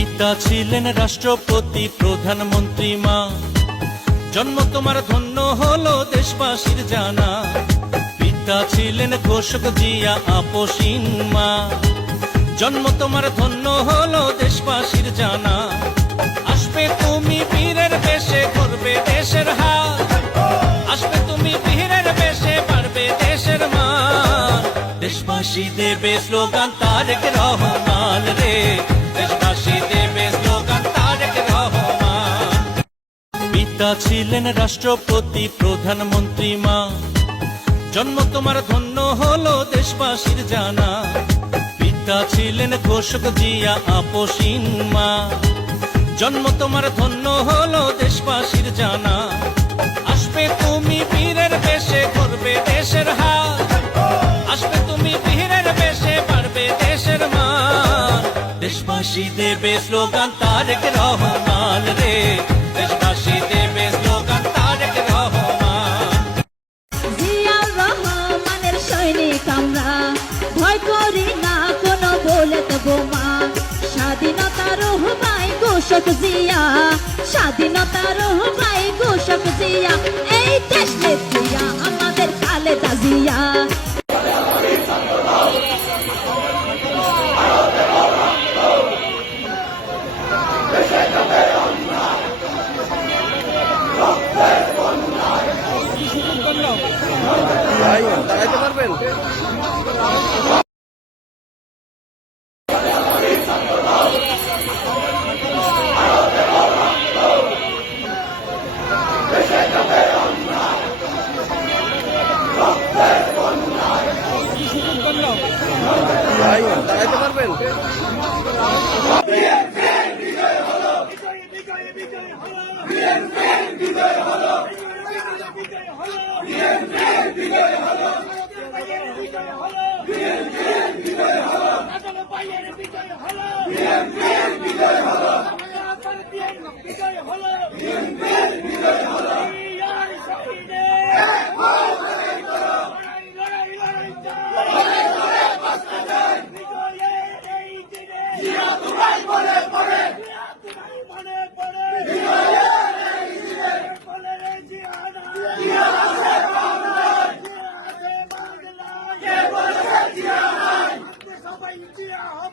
পিতা ছিলেন রাষ্ট্রপতি, প্রধানমন্ত্রী মা। জন্ম তোমার ধন্য হলো দেশবাসীর জানা। পিতা ছিলেন ঘোষক জিয়া আপসীন মা। জন্ম তোমার ধন্য হলো দেশবাসীর জানা। আসবে তুমি বীরের বেশে, করবে দেশের হাত আসবে তুমি বীরের বেশে, পারবে দেশের মা দেশবাসী দেবে স্লোগান, তারেক রহমান। পিতা ছিলেন রাষ্ট্রপতি প্রধানমন্ত্রী মা। জন্ম তোমার ধন্য হলো দেশবাসীর জানা। পিতা ছিলেন ঘোষক জিয়া আপসীন মা। জন্ম তোমার ধন্য হলো দেশবাসীর জানা। আসবে তুমি বীরের বেশে, করবে দেশের হাত আসবে তুমি বীরের বেশে, পারবে দেশের মা দেশবাসী দেবে স্লোগান, তারেক রহমান। করি না, কোনো বলে দেবো মা। স্বাধীনতার ভাই ঘোষক জিয়া স্বাধীনতার ভাই ঘোষক জিয়া, এই দেশ জিয়া আমাদের কালে জিয়া। ভাই, দাঁড়াইতে পারবেন? বিজয় হলো। বিজয় হলো 一剑！